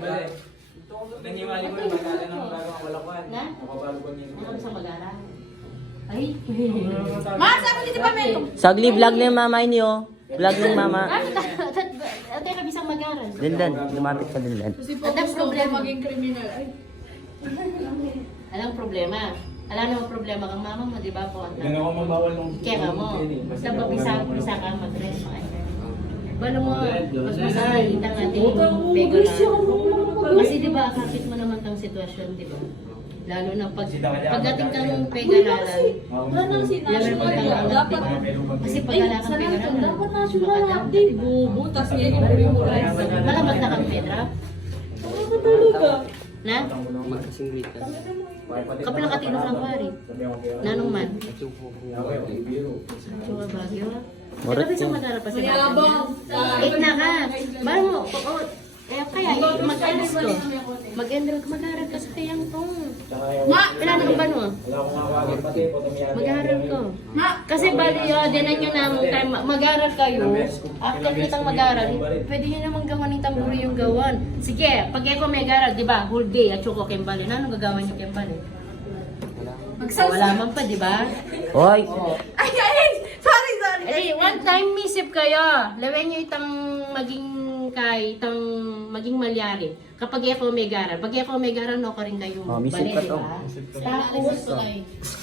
ba eh. Nangiwali ko yung magkala ng bago ang walakwan. Na? Nakabalo ko niya. Ano sa mag-aral? Ay. Mas, ako dito pa men. Sagli vlog na yung mama niyo. Vlog ng mama. Ate ka bisang mag-aral. Dandan, lumapit ka Dandan. Kasi focus ko kung maging criminal. Ay. Alang problema. Alam naman problema kang mama mo, di ba po? Ganun ako mabawal nung... Kaya mo, basta bisa ka mag-rest pa. Balo mo, mas masakit ang ating pegala. Kasi di ba, akakit mo naman tang sitwasyon, di ba? Lalo na pagdating kang pegalalan, level mo tang Dapat, kasi pagala kang pegalalan, dapat national update. Bubutas niya yung price. malamat na kang pedra. Ano talaga? Na? Kapila ka tino ng pari. Nanong man. Chua Bagyo. Pero bisa mag-arap pa sa Mayabang. na ka. Bahan mo. Kaya mag-enroll ko. Mag-enroll ka. Mag-aral ka sa kayang tong. Ma! Ilan ang ba no? Mag-aral ko. Kasi bali, dinan nyo na mong time. Mag-aral kayo. After kitang mag-aral, pwede nyo namang gawan ng tamburi yung gawan. Sige, pag ako may mag-aral, di ba? Whole day at chuko kembali. Anong gagawan nyo kembali? Wala man pa, di ba? Hoy! Ay, ay! Sorry! Eh, one time misip kayo. Lawin nyo itang maging itang maging malyari. Kapag ako may garal. Pag ako may garal, no ka rin kayo. Oh, misip bali, ka di to. ba? Tapos,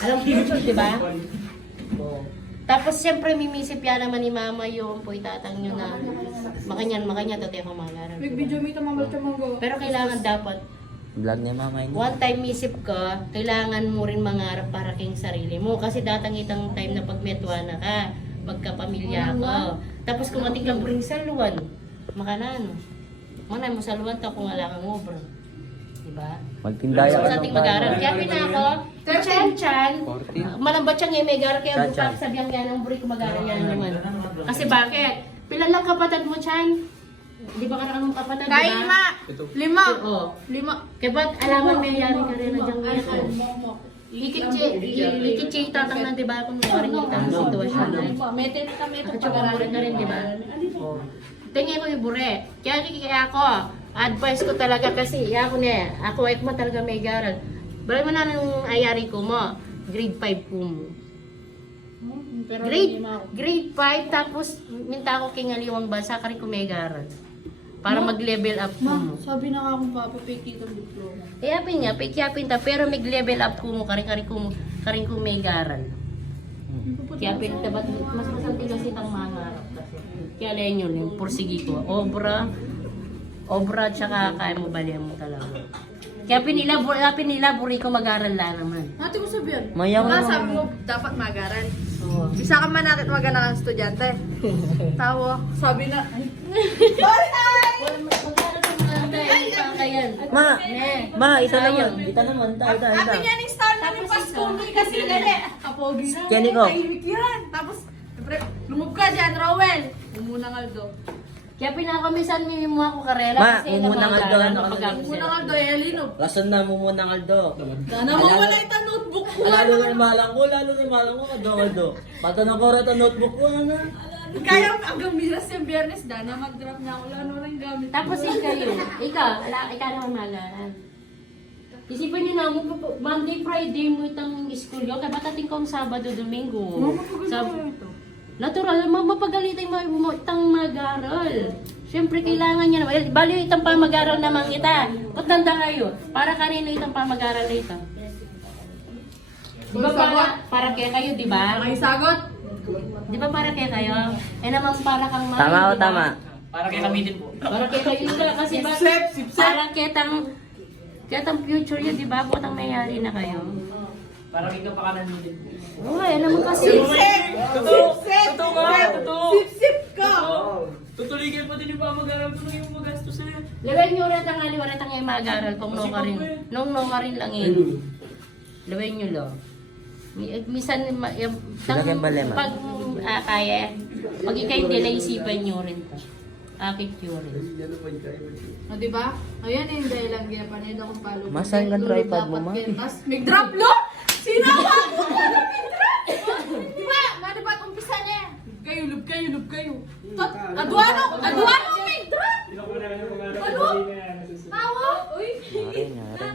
alam future, di ba? Tapos, siyempre, mimisip yan naman ni mama yung po itatang nyo na makanya, dati ako magaral. Video mo ito mamal ka manggo. Pero kailangan dapat, Vlog na yung mama niyo. one time misip ka, kailangan mo rin mangarap para king sarili mo. Kasi datang itang time na pagmetwa na ka, magkapamilya ka. Tapos kung matiglang mo rin sa luwan, makanan. Manay mo sa luwan ta kung wala kang obra. Diba? Magtindaya Sa ka ating ng mag-aral. Kaya pinako, Chan, malambat siyang yung may garal, kaya Chan. bukas sabihan ka ng buri ko mag-aral yan naman. Kasi bakit? Pila lang kapatid mo, Chan? Di ba ka ng kapatid, di ba? Kaya lima. Oo. Lima. Kaya ba't alaman may yari ka rin na diyang ngayon? Likitsi tatang na, di ba? Kung maring itang sitwasyon na. Metin kami ito Tsaka bure ka rin, di ba? Tingin ko yung bure. Kaya ako, advice ko talaga kasi, ako ay mo talaga may garal. Balay mo na nung ayari ko mo, grade 5 ko mo. Grade 5, tapos minta ko kingaliwang bansa ka rin ko may garal. Para mag-level up ko mo. Sabi na nga akong papapiki itong diploma. Yapin nga, pikyapin ta, pero mag-level up ko mo, karing ko may garal. Kaya pinta ba't mas masanti kasi itang mangarap kasi. Kaya layan yun, yung pursigi ko. Obra, tsaka kaya mo balihan mo talaga. Kaya pinilaburi ko mag-aral lang naman. Ate ko sabihan. Mayang Mga sabi mo, dapat mag-aral. Oo. Bisa ka man natin magana kang estudyante. Tawo. Sabi na, sorry na! Mag-aral ko mga kayan. Ma, isa naman. Ita naman, ita. Happy niya ng star na ng Pasko kasi gali. Kapogi na. Kenny ko. Tahimik yan. Tapos, siyempre, lumog ka dyan, Rowel. Umunang Aldo. Kaya pinakamisan mo ako karela Ma, kasi umunang napag-aral Aldo, na pag-absent. Umunang Aldo, Elino. Lasan na mo muna ng Aldo. Dana mo wala ito notebook ko. Lalo na yung malang ko, Aldo. Pata na ko rata notebook ko, ano? Kaya hanggang miras yung biyernes, Dana mag-drop niya ako. Wala rin gamit. Tapos ikaw naman malalan. Isipin niyo na, Monday, Friday mo itang school yun. Kaya batating kong Sabado, Domingo. Natural, mapagalitin mo itang mag-aral. Siyempre, kailangan niya naman. Bali itang pamag-aral naman kita. Patanda kayo. Para kanino itang pamag-aral na ito? Di ba para kaya kayo, di ba? May sagot. Di ba para kaya kayo? Eh naman para kang mga. Tama o di ba? tama? Para kay kami din po. Para kaya kayo ka. Kasi ba? Para kitang future yun, di ba? Butang mayari na kayo. Para kay kapakanan mo din po. Uy, alam mo kasi. Totoo nga, totoo. Sip-sip ka. Tutuligin pa din yung pamag-aral ko yung magastos na yan. Lawin nyo ulit ang aliwarat ang mag-aral kung no ka rin. Nung no ka rin lang yun. Lawin nyo lo. Misan, Silagyan ba lema? pag kaya, pag ikay hindi naisipan nyo rin to. Akit nyo rin. O, diba? Ayan yung dahilan kaya panay akong palo. Masan ka tripod mo, ma? Tapos, may drop lo! Sinawa ko! May drop! Diba? Nga ba't umpisa niya? Lub kayo. Adwano, may drop! Ano? Tawa Nyari, nyari.